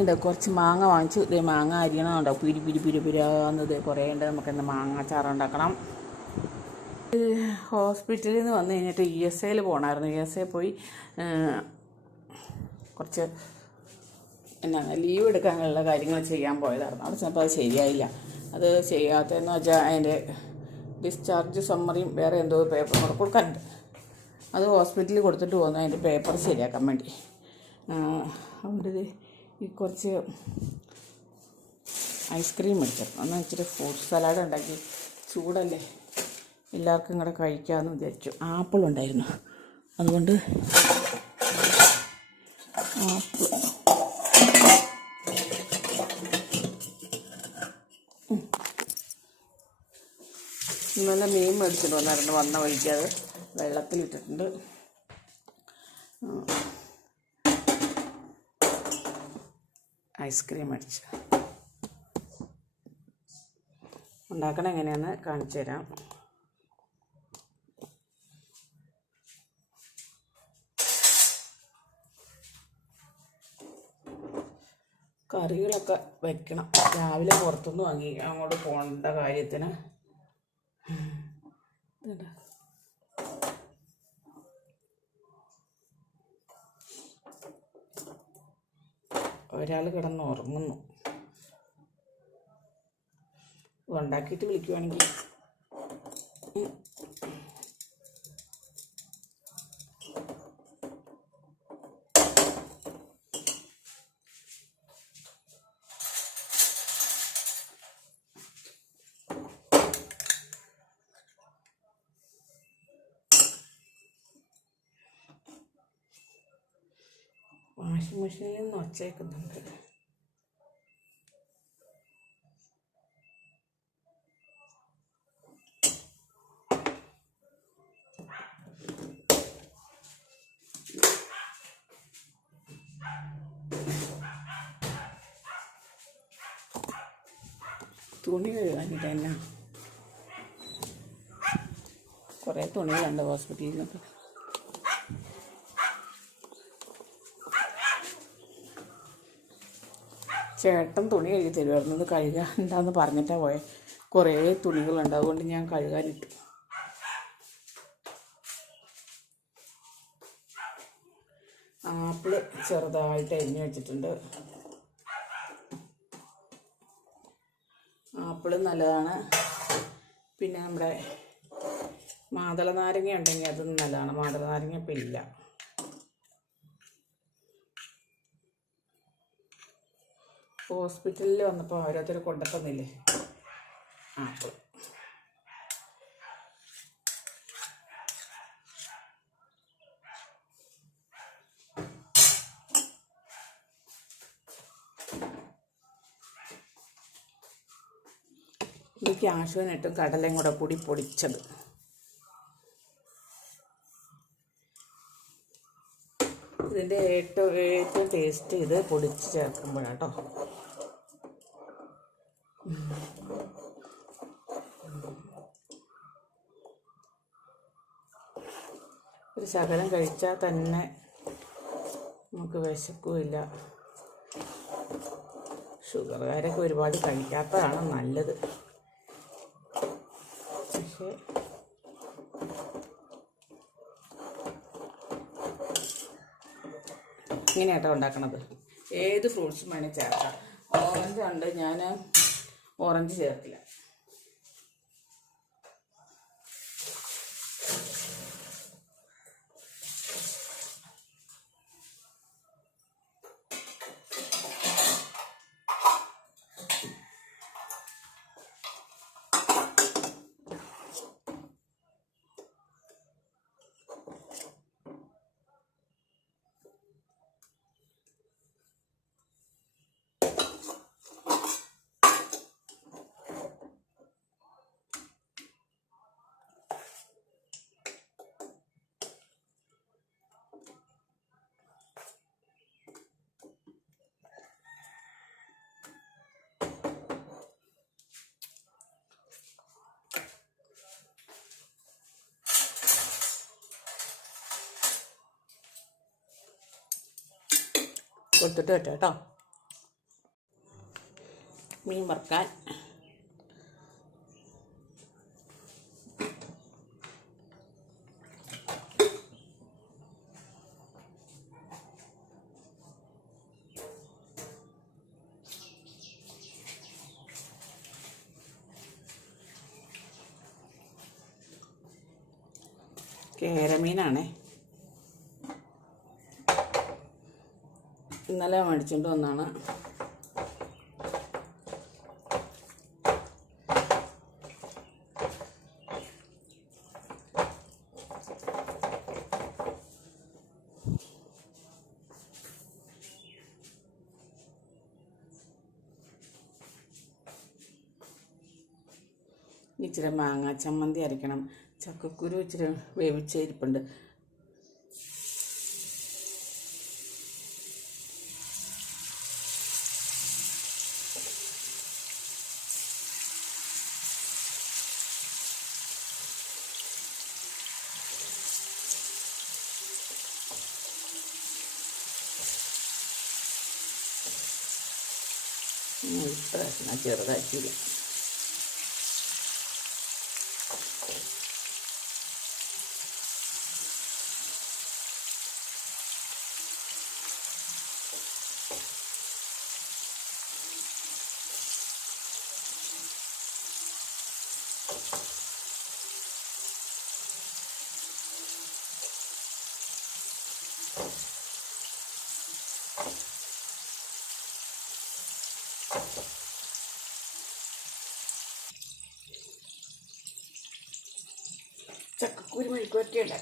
ഉണ്ട് കുറച്ച് മാങ്ങ വാങ്ങിച്ചു. ഇതേ മാങ്ങ അരിയണമുണ്ടോ പിരി പിരി പിരി പിരാന്നത് കുറേ ഉണ്ട്. നമുക്ക് എന്താ മാങ്ങ അച്ചാർ ഉണ്ടാക്കണം. ഹോസ്പിറ്റലിൽ നിന്ന് വന്നു കഴിഞ്ഞിട്ട് ഇ എസ് എയിൽ പോകണമായിരുന്നു ഇ എസ് ഐ പോയി കുറച്ച് എന്നാണ് ലീവ് എടുക്കാനുള്ള കാര്യങ്ങൾ ചെയ്യാൻ പോയതായിരുന്നു. അവിടെ ചിലപ്പോൾ അത് ശരിയായില്ല. അത് ചെയ്യാത്തതെന്ന് വെച്ചാൽ അതിന്റെ ഡിസ്ചാർജ് സമ്മറിയും വേറെ എന്തോ പേപ്പർ കൂടെ കൊടുക്കാനുണ്ട്. അത് ഹോസ്പിറ്റലിൽ കൊടുത്തിട്ട് പോകുന്നു അതിന്റെ പേപ്പർ ശരിയാക്കാൻ വേണ്ടി. ഇത് ഈ കുറച്ച് ഐസ്ക്രീം മേടിച്ചിരുന്നു എന്നാൽ ഇച്ചിരി ഫ്രൂട്ട് സലാഡ് ഉണ്ടാക്കി. ചൂടല്ലേ? എല്ലാവർക്കും കൂടെ കഴിക്കാമെന്ന് വിചാരിച്ചു. ആപ്പിൾ ഉണ്ടായിരുന്നു. അതുകൊണ്ട് ആപ്പിൾ. ഇന്നലെ മീൻ മേടിച്ചിട്ട് വന്നായിരുന്നു വന്ന വഴിക്ക് അത് വെള്ളത്തിലിട്ടിട്ടുണ്ട്. ഐസ്ക്രീം അടിച്ച. ഉണ്ടാക്കണ എങ്ങനെയാണെന്ന് കാണിച്ചു തരാം. കറികളൊക്കെ വെക്കണം. രാവിലെ പുറത്തുനിന്ന് വാങ്ങി അങ്ങോട്ട് പോകേണ്ട കാര്യത്തിന്. ഇതുണ്ട്. ഒരാൾ കിടന്ന് ഉറങ്ങുന്നു. ഉണ്ടാക്കിയിട്ട് വിളിക്കുവാണെങ്കിൽ. വാഷിംഗ് മെഷീനിൽ നിന്ന് ഒച്ചേക്കുന്നുണ്ട് തുണി കഴുകാനിട്ട് എന്നാ കുറേ തുണികളുണ്ട് ഹോസ്പിറ്റലിൽ നിന്നൊക്കെ ചേട്ടൻ തുണി കഴുകി തരുമായിരുന്നു ഇത് കഴുകാനുണ്ടാന്ന് പറഞ്ഞിട്ടാണ് പോയത് കുറേ തുണികളുണ്ട്. അതുകൊണ്ട് ഞാൻ കഴുകാനിട്ടു. ആപ്പിൾ ചെറുതായിട്ട് അരിഞ്ഞു വെച്ചിട്ടുണ്ട്. ആപ്പിൾ നല്ലതാണ്. പിന്നെ നമ്മുടെ മാതള നാരങ്ങ ഉണ്ടെങ്കിൽ അതും നല്ലതാണ്. മാതള നാരങ്ങ ഇപ്പം ഇല്ല. ഹോസ്പിറ്റലിൽ വന്നപ്പോൾ ഓരോരുത്തർ കൊണ്ടുത്തന്നില്ലേ? ആ ഇത് ക്യാഷുവിനിട്ടും കടലയും കൂടെ കൂടി പൊടിച്ചത്. ഇതിന്റെ ഏറ്റവും ഏറ്റവും ടേസ്റ്റ് ഇത് പൊടിച്ച് ചേർക്കുമ്പോഴാട്ടോ ഒരു ശകലം കഴിച്ചാൽ തന്നെ നമുക്ക് വിശക്കുമില്ല ഷുഗറുകാരൊക്കെ ഒരുപാട് കഴിക്കാത്തതാണ് നല്ലത്. പക്ഷേ ഇങ്ങനെയാട്ടോ ഉണ്ടാക്കണത്. ഏത് ഫ്രൂട്ട്സും വേണേൽ ചേർക്കാം. ഓറഞ്ച് ഉണ്ട് ഞാൻ ഓറഞ്ച് ചേർക്കില്ല. കൊടുത്തിട്ട് വെട്ടോ കേട്ടോ. മീൻ വറുക്കാൻ. കേരമീനാണേ. ഇന്നലെ മേടിച്ചുകൊണ്ട് വന്നാണ്. ഇച്ചിരി മാങ്ങ ചമ്മന്തി അരയ്ക്കണം. ചക്കക്കുരു ഇച്ചിരി വേവിച്ച ഇരിപ്പുണ്ട് ഇപ്രാവശ്യം ചെറുതാക്കിയില്ല ചക്കക്കുരു മെഴുക്കുവരട്ടിയുണ്ട്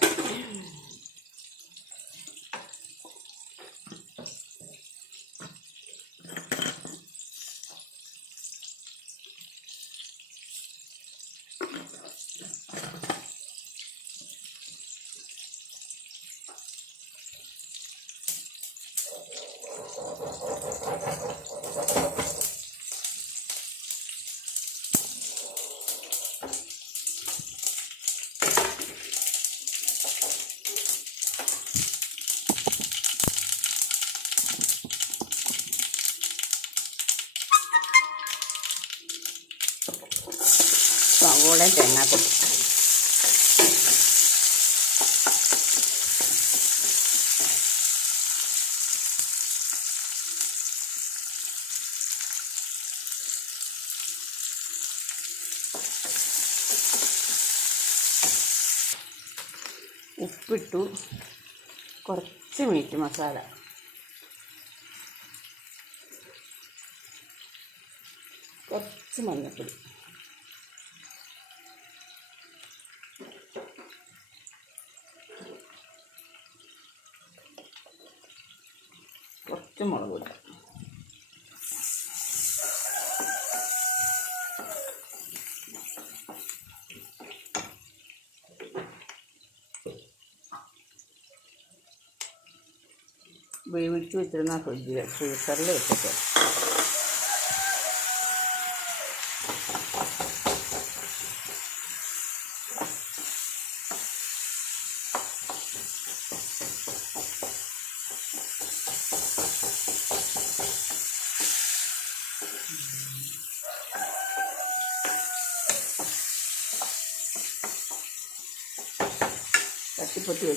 സവോളയും തേങ്ങാക്കൊട്ടി ഉപ്പിട്ടു കുറച്ച് മീറ്റ് മസാല. കുറച്ച് മഞ്ഞൾപ്പൊടി കുറച്ച് മുളക് പൊടി. വേവിച്ച് വെച്ചിരുന്ന ഫ്രിഡ്ജിൽ ഫ്രീസറിൽ വെച്ചിട്ട്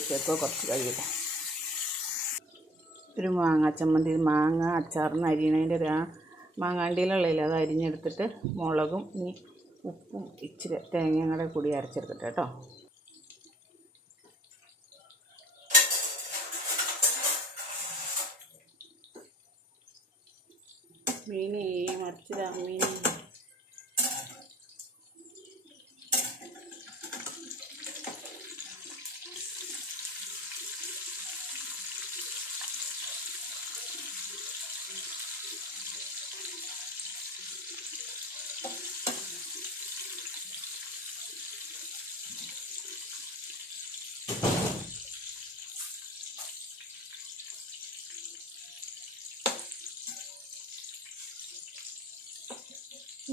വെച്ചേക്കോ കുറച്ച് കഴിയട്ടെ ഒരു മാങ്ങ ചമ്മന്തി മാങ്ങ അച്ചാറിന് അരിയണതിന്റെ ഒരു ആ മാങ്ങാണ്ടിയിലുള്ളതിൽ അത് അരിഞ്ഞെടുത്തിട്ട് മുളകും ഇനി ഉപ്പും ഇച്ചിരി തേങ്ങയും കൂടെ കൂടി അരച്ചെടുത്തിട്ട് കേട്ടോ. മീനി മറിച്ചിടാം മീനി.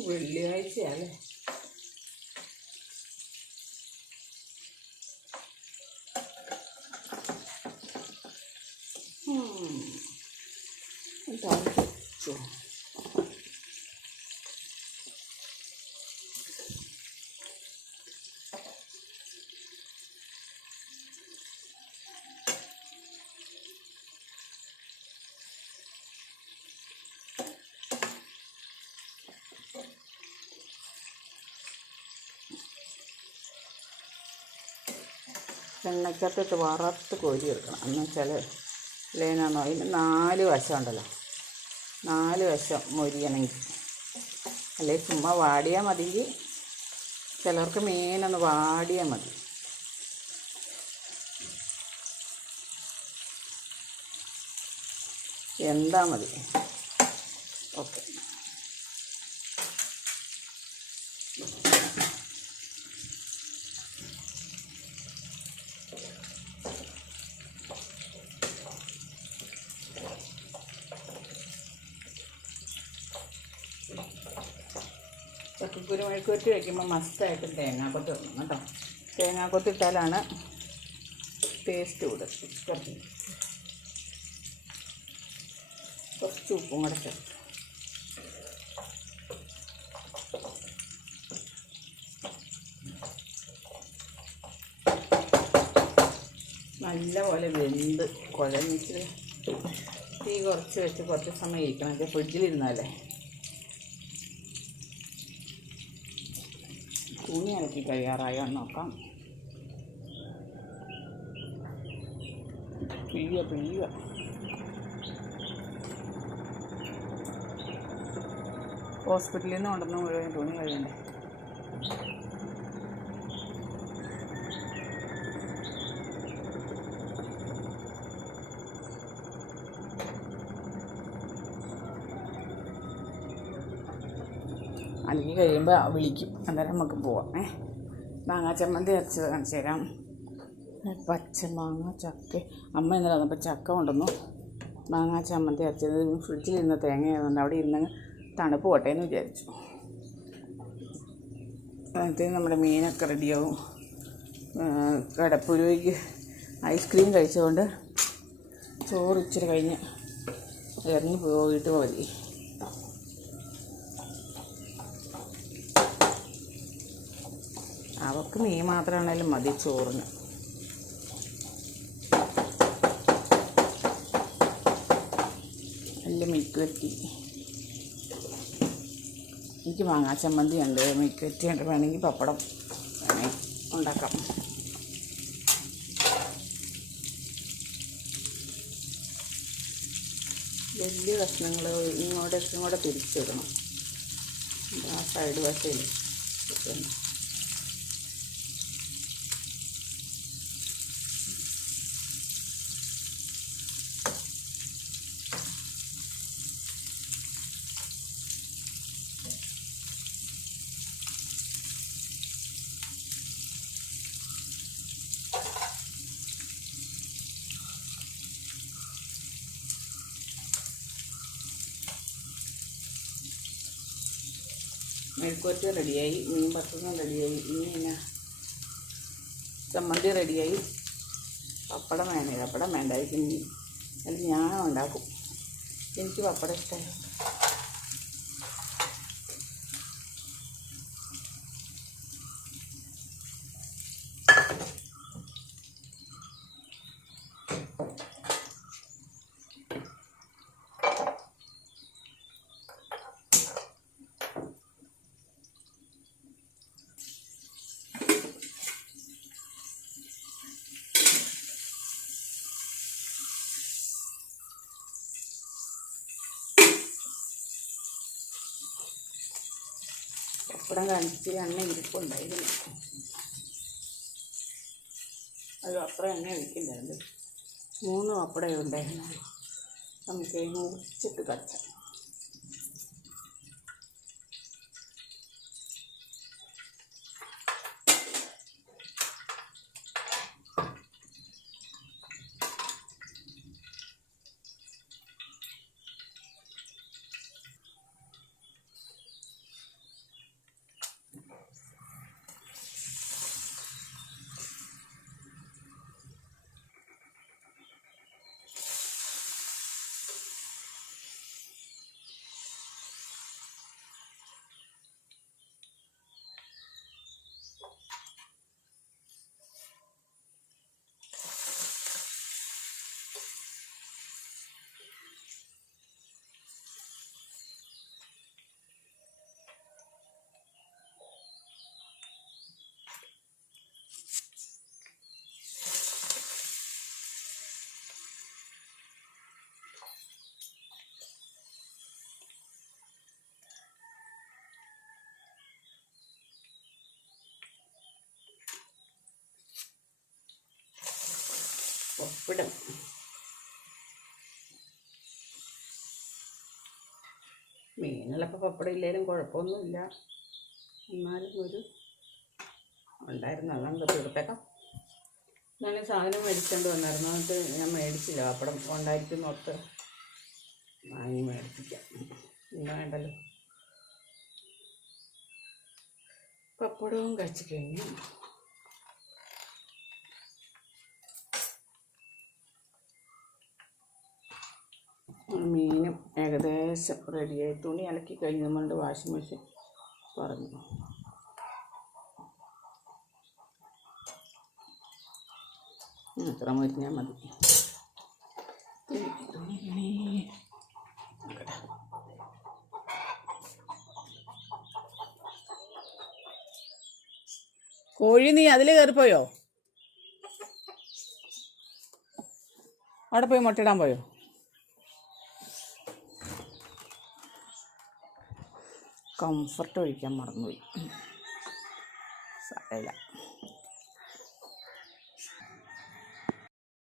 വെള്ളിയാഴ്ചയല്ലേ എണ്ണയ്ക്കകത്തിട്ട് വറുത്ത് കോരി എടുക്കണം. എന്ന് വെച്ചാൽ ലേനാണോ അതിന് നാല് വശം ഉണ്ടല്ലോ. നാല് വശം മൊരിയണമെങ്കിൽ. അല്ലെ ചുമ്മാ വാടിയാൽ മതിയെങ്കിൽ ചിലർക്ക് മീനൊന്ന് വാടിയാൽ മതി. എന്താ മതി? ഓക്കെ ചക്കക്കുരു മെഴുക്കുവരട്ടി വയ്ക്കുമ്പോൾ മസ്റ്റായിട്ട് തേങ്ങാക്കൊത്ത് ഇടണം കേട്ടോ. തേങ്ങാക്കൊത്ത് ഇട്ടാലാണ് ടേസ്റ്റ് കൂടും. കുറച്ച്. കുറച്ച് ഉപ്പും കൂടെ ചേർത്ത്. നല്ലപോലെ വെന്ത് കുഴഞ്ഞിട്ട് തീ കുറച്ച് വെച്ച് കുറച്ച് സമയം ഇരിക്കണം. ഫ്രിഡ്ജിലിരുന്നാലേ. തുണി അലക്കി തയ്യാറായോ നോക്കാം. പിഴിയ പിഴിയ ഹോസ്പിറ്റലിൽ നിന്ന് കൊണ്ടുവന്ന് മുഴുവൻ തുണി കഴിയണ്ടേ അലക്കി കഴിയുമ്പോൾ വിളിക്കും. അന്നേരം നമുക്ക് പോവാം. ഏ? മാങ്ങാ ചമ്മന്തി അരച്ചത് കാണിച്ചു തരാം. പച്ചമാങ്ങ ചക്ക. അമ്മ ഇന്നലെ വന്നപ്പോൾ ചക്ക കൊണ്ടുവന്നു. മാങ്ങാ ചമ്മന്തി അരച്ചത്. ഫ്രിഡ്ജിൽ ഇരുന്ന തേങ്ങയായതുകൊണ്ട് അവിടെ ഇരുന്ന് തണുപ്പ് പോട്ടെ എന്ന് വിചാരിച്ചു. അതിന് നമ്മുടെ മീനൊക്കെ റെഡിയാവും. കടപ്പുരുവയ്ക്ക് ഐസ്ക്രീം കഴിച്ചതുകൊണ്ട് ചോറ് ഇച്ചിരി കഴിഞ്ഞ് ഇറങ്ങി പോയിട്ട് മതി. അവൾക്ക് മീൻ മാത്രമാണേലും മതി ചോറിന്. നല്ല മിക്കുവറ്റി എനിക്ക് മാങ്ങാ ചമ്മന്തി ഉണ്ട്. മിക്കുവറ്റി ഉണ്ട് വേണമെങ്കിൽ പപ്പടം വേണമെങ്കിൽ ഉണ്ടാക്കാം. വലിയ കഷ്ണങ്ങൾ ഇങ്ങോട്ടേക്കും കൂടെ തിരിച്ചിടണം ആ സൈഡ് വശയിൽ. മെഴുക്കുവരട്ടി റെഡിയായി മീൻ പത്തുന്നും റെഡിയായി ഇനി പിന്നെ ചമ്മന്തി റെഡിയായി. പപ്പടം വേണേ പപ്പടം വേണ്ടായിരിക്കും. അല്ലെങ്കിൽ ഞാൻ ഉണ്ടാക്കും. എനിക്ക് പപ്പടം ഇഷ്ടമായി പപ്പടം കാണിച്ച് എണ്ണ ഇരിപ്പുണ്ടായിരുന്നു അത് അത്ര എണ്ണ ഒഴിക്കണ്ടായിരുന്നു മൂന്ന് പപ്പടം ഉണ്ടായിരുന്നു നമുക്ക് മുറിച്ചിട്ട് കച്ച പപ്പടം മീനുള്ളപ്പോൾ പപ്പടം ഇല്ലേലും കുഴപ്പമൊന്നുമില്ല. എന്നാലും ഒരു ഉണ്ടായിരുന്നു. അതാണ് തീർത്തേക്കാം. ഞാൻ സാധനം മേടിച്ചുകൊണ്ട് വന്നായിരുന്നു. എന്നിട്ട് ഞാൻ മേടിച്ചില്ല. പപ്പടം ഉണ്ടായിരിക്കും ഓർത്ത് വാങ്ങി മേടിപ്പിക്കാം. പിന്നെ വേണ്ടല്ലോ. പപ്പടവും കഴിച്ചു മീനും ഏകദേശം റെഡിയായി. തുണി അലക്കി കഴിഞ്ഞ് നമ്മളുടെ വാഷിംഗ് മെഷീൻ പറഞ്ഞു ഉം, മുരിഞ്ഞാൽ മതി. തുണി. കോഴി നീ അതിൽ കയറിപ്പോയോ? അവിടെ പോയി മുട്ടയിടാൻ പോയോ? കംഫർട്ട് ഒഴിക്കാൻ മറന്നുപോയി. സാരമില്ല